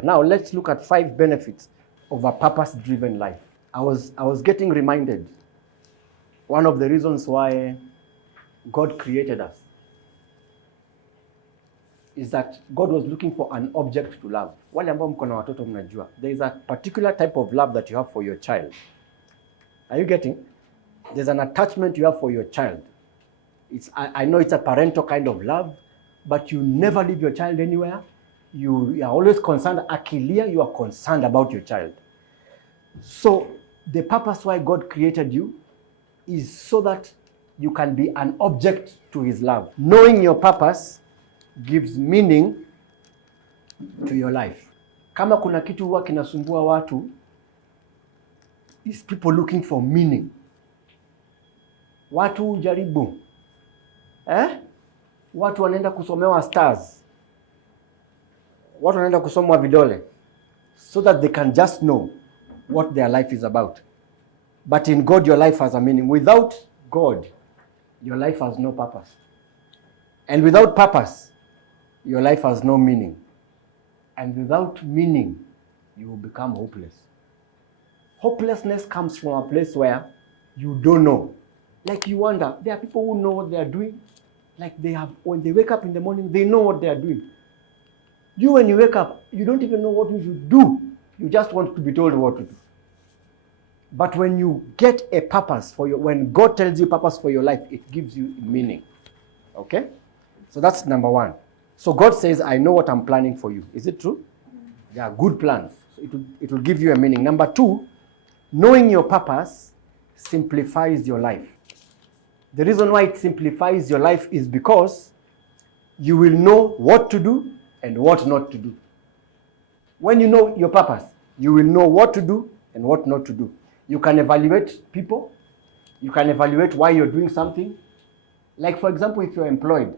Now let's look at 5 benefits of a purpose-driven life. I was getting reminded, one of the reasons why God created us is that God was looking for an object to love. Wale ambao mko na watoto mnajua, there is a particular type of love that you have for your child. Are you getting? There's an attachment you have for your child. I know it's a parental kind of love, but you never leave your child anywhere. You are always concerned, akilia, you are concerned about your child. So the purpose why God created you is so that you can be an object to his love. Knowing your purpose gives meaning to your life. Kama kuna kitu huwa kinasumbua watu is people looking for meaning. Watu jaribu. Watu wanaenda kusomewa stars. Watu wanaenda kusomwa vidole so that they can just know what their life is about. But in God, your life has a meaning. Without God, your life has no purpose. And without purpose, your life has no meaning. And without meaning, you will become hopeless. Hopelessness comes from a place where you don't know. Like you wonder, there are people who know what they are doing. Like when they wake up in the morning, they know what they are doing. You, when you wake up, you don't even know what you should do. You just want to be told what to do. But when you get a purpose when God tells you purpose for your life, it gives you meaning. Okay? So that's number 1. So God says, I know what I'm planning for you. Is it true? They are good plans. So it will give you a meaning. Number 2, knowing your purpose simplifies your life. The reason why it simplifies your life is because you will know what to do and what not to do. When you know your purpose, you will know what to do and what not to do. You can evaluate people. You can evaluate why you're doing something. Like, for example, if you're employed,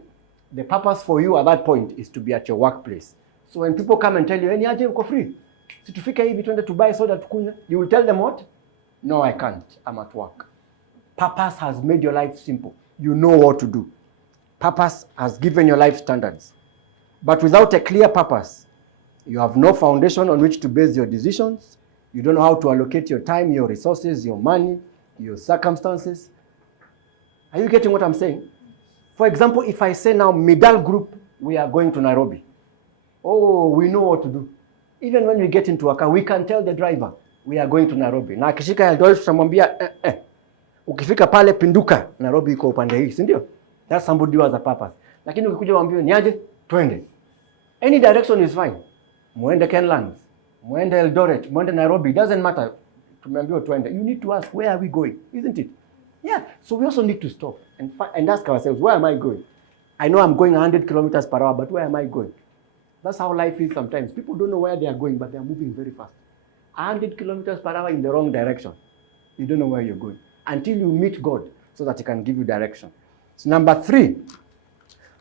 the purpose for you at that point is to be at your workplace. So when people come and tell you, "Hey, aje uko free? Si tufike hivi tuende to buy soda tukunywe," you will tell them what? "No, I can't. I'm at work." Purpose has made your life simple. You know what to do. Purpose has given your life standards. But without a clear purpose, you have no foundation on which to base your decisions. You don't know how to allocate your time, your resources, your money, your circumstances. Are you getting what I'm saying? For example, if I say now, Medal Group, we are going to Nairobi. Oh, we know what to do. Even when we get into a car, we can tell the driver, we are going to Nairobi. Na akishika Eldoret tutamwambia, ukifika pale pinduka, Nairobi iko upande hii, si ndio? That's somebody who has a purpose. Lakini ukikuja waambie niaje, twende. Any direction is fine. Muende Kenlands, muende Eldoret, muende Nairobi, doesn't matter. Tumeambiwa twende. You need to ask, where are we going? Isn't it? Yeah. So we also need to stop and ask ourselves, where am I going? I know I'm going 100 kilometers per hour, but where am I going? That's how life is sometimes. People don't know where they are going, but they are moving very fast. 100 kilometers per hour in the wrong direction. You don't know where you're going until you meet God so that he can give you direction. So number 3,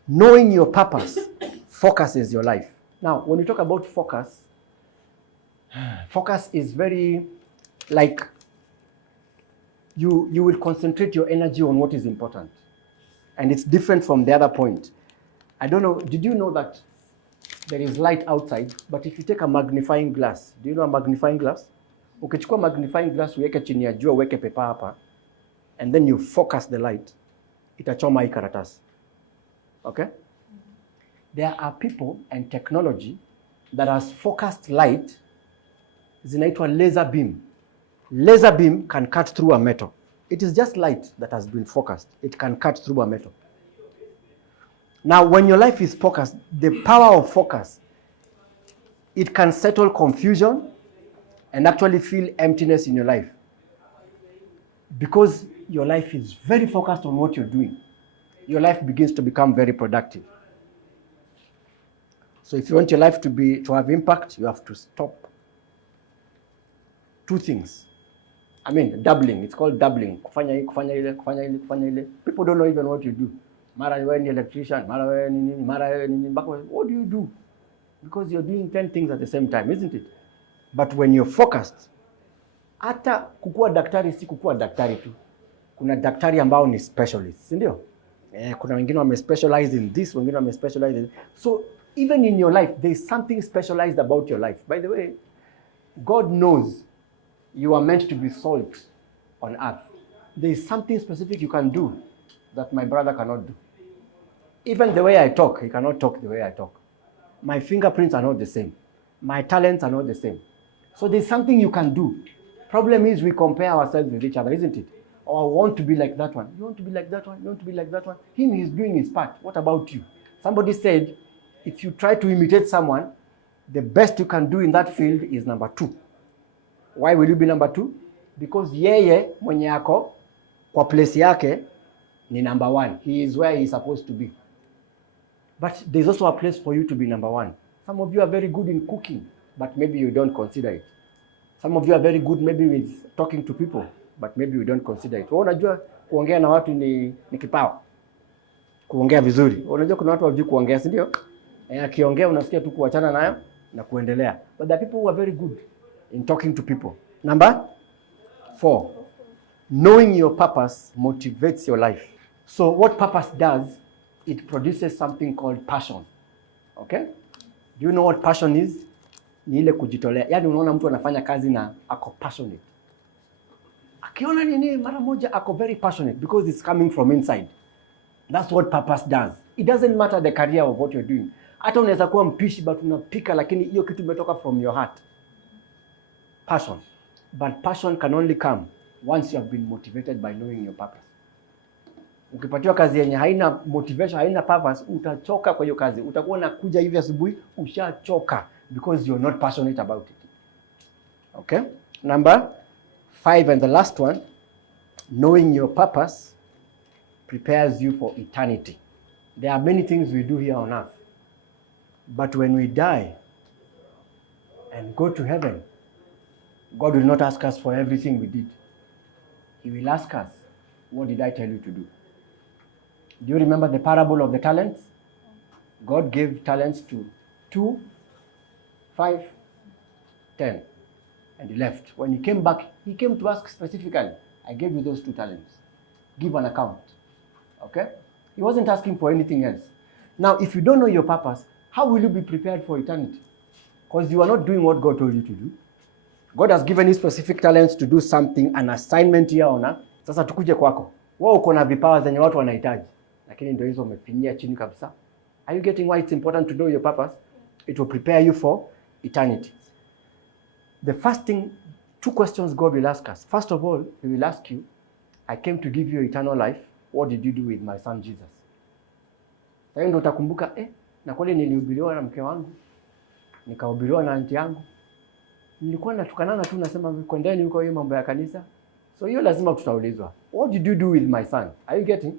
knowing your purpose focuses your life. Now, when we talk about focus is very like you will concentrate your energy on what is important. And it's different from the other point. I don't know, did you know that there is light outside, but if you take a magnifying glass, do you know a magnifying glass? Ukichukua magnifying glass uweke chini ya jua, uweke pepa hapa, and then you focus the light, itachoma hii karatasi. Okay? There are people and technology that has focused light, zinaitwa laser beam. Laser beam can cut through a metal. It is just light that has been focused. It can cut through a metal. Now, when your life is focused, the power of focus, it can settle confusion and actually feel emptiness in your life. Because your life is very focused on what you're doing, your life begins to become very productive. So if you want your life to have impact, you have to stop 2 things. I mean, doubling. It's called doubling. Kufanya hii, kufanya ile, kufanya ile, kufanya ile. People don't know even what you do. Mara wewe ni electrician, mara wewe ni nini, mara wewe ni nini. What do you do? Because you're doing 10 things at the same time, isn't it? But when you're focused, hata kukua daktari si kukua daktari tu. Kuna daktari ambao ni specialist, si ndio? Kuna wengine wame specialize in this, wengine wame specialize in. So Even in your life, there is something specialized about your life. By the way, God knows you are meant to be salt on earth. There is something specific you can do that my brother cannot do. Even the way I talk, he cannot talk the way I talk. My fingerprints are not the same. My talents are not the same. So there's something you can do. Problem is we compare ourselves with each other, isn't it? Oh, I want to be like that one. You want to be like that one? You want to be like that one? Him, he's doing his part. What about you? Somebody said, if you try to imitate someone, the best you can do in that field is number 2. Why will you be number 2? Because yeye mwenye ako kwa place yake ni number 1. He is where he is supposed to be. But there's also a place for you to be number 1. Some of you are very good in cooking, but maybe you don't consider it. Some of you are very good maybe with talking to people, but maybe you don't consider it. Unajua kuongea na watu ni kipawa. Kuongea vizuri. Unajua kuna watu hawajui kuongea, si ndio? Akiongea unasikia tu kuachana nayo na kuendelea. But there are people who are very good in talking to people. Number 4. Knowing your purpose motivates your life. So what purpose does, it produces something called passion. Okay? Do you know what passion is? Ni ile kujitolea. Yaani unaona mtu anafanya kazi na ako passionate. Akiona nini mara moja ako very passionate because it's coming from inside. That's what purpose does. It doesn't matter the career of what you're doing. Hata unaweza kuwa mpishi but unapika lakini hiyo kitu imetoka from your heart. Passion. But passion can only come once you have been motivated by knowing your purpose. Ukipatiwa kazi yenye haina motivation, haina purpose, utachoka kwa hiyo kazi. Utakuwa unakuja hivi asubuhi ushachoka because you're not passionate about it. Okay? Number 5 and the last one, knowing your purpose prepares you for eternity. There are many things we do here on earth. But when we die and go to heaven, God will not ask us for everything we did. He will ask us, what did I tell you to do? Do you remember the parable of the talents? God gave talents to 2, 5, 10, and he left. When he came back, he came to ask specifically, I gave you those 2 talents. Give an account. Okay? He wasn't asking for anything else. Now, if you don't know your purpose, how will you be prepared for eternity? Because you are not doing what God told you to do. God has given you specific talents to do something, an assignment here on earth. Sasa tukuje kwako. Wewe uko na vipawa zenye watu wanahitaji. Lakini ndio hizo umefinyia chini kabisa. Are you getting why it's important to know your purpose? It will prepare you for eternity. The first thing, 2 questions God will ask us. First of all, he will ask you, I came to give you eternal life. What did you do with my son Jesus? Sasa ndio utakumbuka, na kweli nilihubiriwa na mke wangu. Nikahubiriwa na aunti yangu. Nilikuwa natukanana tu nasema kwendeni huko hiyo mambo ya kanisa. So hiyo lazima tutaulizwa. What did you do with my son? Are you getting?